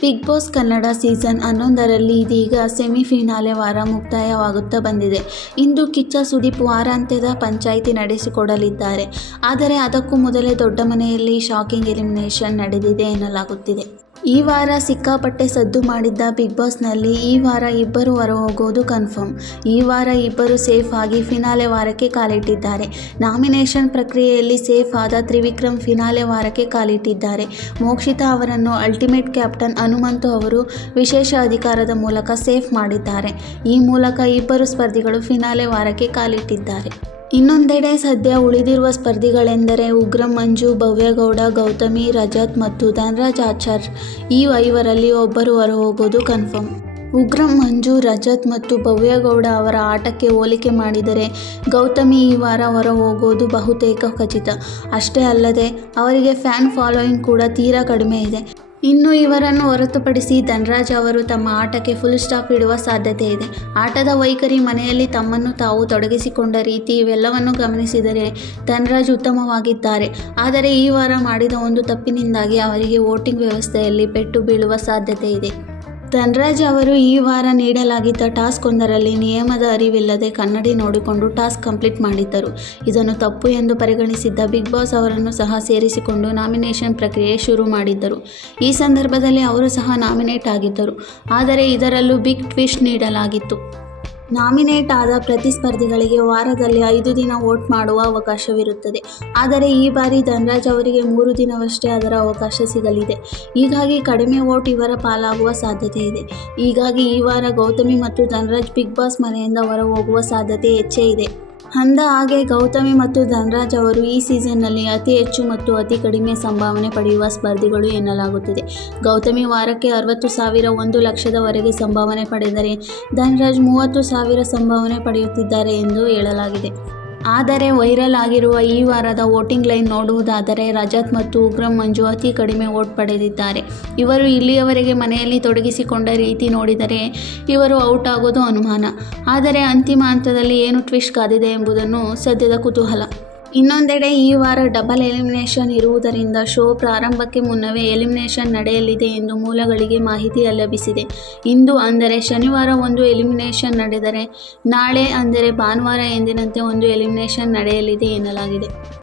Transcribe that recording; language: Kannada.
ಬಿಗ್ ಬಾಸ್ ಕನ್ನಡ ಸೀಸನ್ ಹನ್ನೊಂದರಲ್ಲಿ ಇದೀಗ ಸೆಮಿಫಿನಾಲೆ ವಾರ ಮುಕ್ತಾಯವಾಗುತ್ತಾ ಬಂದಿದೆ. ಇಂದು ಕಿಚ್ಚ ಸುದೀಪ್ ವಾರಾಂತ್ಯದ ಪಂಚಾಯಿತಿ ನಡೆಸಿಕೊಡಲಿದ್ದಾರೆ. ಆದರೆ ಅದಕ್ಕೂ ಮೊದಲೇ ದೊಡ್ಡ ಮನೆಯಲ್ಲಿ ಶಾಕಿಂಗ್ ಎಲಿಮಿನೇಷನ್ ನಡೆದಿದೆ ಎನ್ನಲಾಗುತ್ತಿದೆ. ಈ ವಾರ ಸಿಕ್ಕಾಪಟ್ಟೆ ಸದ್ದು ಮಾಡಿದ್ದ ಬಿಗ್ ಬಾಸ್ನಲ್ಲಿ ಈ ವಾರ ಇಬ್ಬರು ಹೊರ ಹೋಗೋದು ಕನ್ಫರ್ಮ್ ಈ ವಾರ ಇಬ್ಬರು ಸೇಫ್ ಆಗಿ ಫಿನಾಲೆ ವಾರಕ್ಕೆ ಕಾಲಿಟ್ಟಿದ್ದಾರೆ. ನಾಮಿನೇಷನ್ ಪ್ರಕ್ರಿಯೆಯಲ್ಲಿ ಸೇಫ್ ಆದ ತ್ರಿವಿಕ್ರಮ್ ಫಿನಾಲೆ ವಾರಕ್ಕೆ ಕಾಲಿಟ್ಟಿದ್ದಾರೆ. ಮೋಕ್ಷಿತಾ ಅವರನ್ನು ಅಲ್ಟಿಮೇಟ್ ಕ್ಯಾಪ್ಟನ್ ಹನುಮಂತು ಅವರು ವಿಶೇಷ ಅಧಿಕಾರದ ಮೂಲಕ ಸೇಫ್ ಮಾಡಿದ್ದಾರೆ. ಈ ಮೂಲಕ ಇಬ್ಬರು ಸ್ಪರ್ಧಿಗಳು ಫಿನಾಲೆ ವಾರಕ್ಕೆ ಕಾಲಿಟ್ಟಿದ್ದಾರೆ. ಇನ್ನೊಂದೆಡೆ ಸದ್ಯ ಉಳಿದಿರುವ ಸ್ಪರ್ಧಿಗಳೆಂದರೆ ಉಗ್ರಂ ಮಂಜು, ಭವ್ಯಗೌಡ, ಗೌತಮಿ, ರಜತ್ ಮತ್ತು ಧನರಾಜ್ ಆಚಾರ್. ಈ ಐವರಲ್ಲಿ ಒಬ್ಬರು ಹೊರಹೋಗೋದು ಕನ್ಫರ್ಮ್. ಉಗ್ರಂ ಮಂಜು, ರಜತ್ ಮತ್ತು ಭವ್ಯಗೌಡ ಅವರ ಆಟಕ್ಕೆ ಹೋಲಿಕೆ ಮಾಡಿದರೆ ಗೌತಮಿ ಈ ವಾರ ಹೊರ ಹೋಗೋದು ಬಹುತೇಕ ಖಚಿತ. ಅಷ್ಟೇ ಅಲ್ಲದೆ, ಅವರಿಗೆ ಫ್ಯಾನ್ ಫಾಲೋಯಿಂಗ್ ಕೂಡ ತೀರಾ ಕಡಿಮೆ ಇದೆ. ಇನ್ನು ಇವರನ್ನು ಹೊರತುಪಡಿಸಿ ಧನರಾಜ್ ಅವರು ತಮ್ಮ ಆಟಕ್ಕೆ ಫುಲ್ ಸ್ಟಾಪ್ ಇಡುವ ಸಾಧ್ಯತೆ ಇದೆ. ಆಟದ ವೈಖರಿ ಮನೆಯಲ್ಲಿ ತಮ್ಮನ್ನು ತಾವು ತೊಡಗಿಸಿಕೊಂಡ ರೀತಿ ಇವೆಲ್ಲವನ್ನು ಗಮನಿಸಿದರೆ ಧನ್ರಾಜ್ ಉತ್ತಮವಾಗಿದ್ದಾರೆ. ಆದರೆ ಈ ವಾರ ಮಾಡಿದ ಒಂದು ತಪ್ಪಿನಿಂದಾಗಿ ಅವರಿಗೆ ವೋಟಿಂಗ್ ವ್ಯವಸ್ಥೆಯಲ್ಲಿ ಪೆಟ್ಟು ಬೀಳುವ ಸಾಧ್ಯತೆ ಇದೆ. ಧನರಾಜ್ ಅವರು ಈ ವಾರ ನೀಡಲಾಗಿದ್ದ ಟಾಸ್ಕ್ ಒಂದರಲ್ಲಿ ನಿಯಮದ ಅರಿವಿಲ್ಲದೆ ಕನ್ನಡಿ ನೋಡಿಕೊಂಡು ಟಾಸ್ಕ್ ಕಂಪ್ಲೀಟ್ ಮಾಡಿದ್ದರು. ಇದನ್ನು ತಪ್ಪು ಎಂದು ಪರಿಗಣಿಸಿದ್ದ ಬಿಗ್ ಬಾಸ್ ಅವರನ್ನು ಸಹ ಸೇರಿಸಿಕೊಂಡು ನಾಮಿನೇಷನ್ ಪ್ರಕ್ರಿಯೆ ಶುರು ಮಾಡಿದ್ದರು. ಈ ಸಂದರ್ಭದಲ್ಲಿ ಅವರು ಸಹ ನಾಮಿನೇಟ್ ಆಗಿದ್ದರು. ಆದರೆ ಇದರಲ್ಲೂ ಬಿಗ್ ಟ್ವಿಸ್ಟ್ ನೀಡಲಾಗಿತ್ತು. ನಾಮಿನೇಟ್ ಆದ ಪ್ರತಿಸ್ಪರ್ಧಿಗಳಿಗೆ ವಾರದಲ್ಲಿ ಐದು ದಿನ ವೋಟ್ ಮಾಡುವ ಅವಕಾಶವಿರುತ್ತದೆ. ಆದರೆ ಈ ಬಾರಿ ಧನರಾಜ್ ಅವರಿಗೆ ಮೂರು ದಿನವಷ್ಟೇ ಅದರ ಅವಕಾಶ ಸಿಗಲಿದೆ. ಹೀಗಾಗಿ ಕಡಿಮೆ ವೋಟ್ ಇವರ ಪಾಲಾಗುವ ಸಾಧ್ಯತೆ ಇದೆ. ಹೀಗಾಗಿ ಈ ವಾರ ಗೌತಮಿ ಮತ್ತು ಧನರಾಜ್ ಬಿಗ್ ಬಾಸ್ ಮನೆಯಿಂದ ಹೊರ ಹೋಗುವ ಸಾಧ್ಯತೆ ಹೆಚ್ಚೇ ಇದೆ. ಅಂದ ಹಾಗೆ ಗೌತಮಿ ಮತ್ತು ಧನರಾಜ್ ಅವರು ಈ ಸೀಸನ್ನಲ್ಲಿ ಅತಿ ಹೆಚ್ಚು ಮತ್ತು ಅತಿ ಕಡಿಮೆ ಸಂಭಾವನೆ ಪಡೆಯುವ ಸ್ಪರ್ಧಿಗಳು ಎನ್ನಲಾಗುತ್ತಿದೆ. ಗೌತಮಿ ವಾರಕ್ಕೆ ಅರವತ್ತು ಸಾವಿರ ಒಂದು ಲಕ್ಷದವರೆಗೆ ಸಂಭಾವನೆ ಪಡೆದರೆ ಧನರಾಜ್ ಮೂವತ್ತು ಸಾವಿರ ಸಂಭಾವನೆ ಪಡೆಯುತ್ತಿದ್ದಾರೆ ಎಂದು ಹೇಳಲಾಗಿದೆ. ಆದರೆ ವೈರಲ್ ಆಗಿರುವ ಈ ವಾರದ ವೋಟಿಂಗ್ ಲೈನ್ ನೋಡುವುದಾದರೆ ರಜತ್ ಮತ್ತು ಉಗ್ರಂ ಮಂಜು ಅತಿ ಕಡಿಮೆ ವೋಟ್ ಪಡೆದಿದ್ದಾರೆ. ಇವರು ಇಲ್ಲಿಯವರೆಗೆ ಮನೆಯಲ್ಲಿ ತೊಡಗಿಸಿಕೊಂಡ ರೀತಿ ನೋಡಿದರೆ ಇವರು ಔಟ್ ಆಗೋದು ಅನುಮಾನ. ಆದರೆ ಅಂತಿಮ ಹಂತದಲ್ಲಿ ಏನು ಟ್ವಿಸ್ಟ್ ಕಾದಿದೆ ಎಂಬುದನ್ನು ಸದ್ಯದ ಕುತೂಹಲ. ಇನ್ನೊಂದೆಡೆ ಈ ವಾರ ಡಬಲ್ ಎಲಿಮಿನೇಷನ್ ಇರುವುದರಿಂದ ಶೋ ಪ್ರಾರಂಭಕ್ಕೆ ಮುನ್ನವೇ ಎಲಿಮಿನೇಷನ್ ನಡೆಯಲಿದೆ ಎಂದು ಮೂಲಗಳಿಗೆ ಮಾಹಿತಿ ಲಭಿಸಿದೆ. ಇಂದು ಅಂದರೆ ಶನಿವಾರ ಒಂದು ಎಲಿಮಿನೇಷನ್ ನಡೆದರೆ ನಾಳೆ ಅಂದರೆ ಭಾನುವಾರ ಎಂದಿನಂತೆ ಒಂದು ಎಲಿಮಿನೇಷನ್ ನಡೆಯಲಿದೆ ಎನ್ನಲಾಗಿದೆ.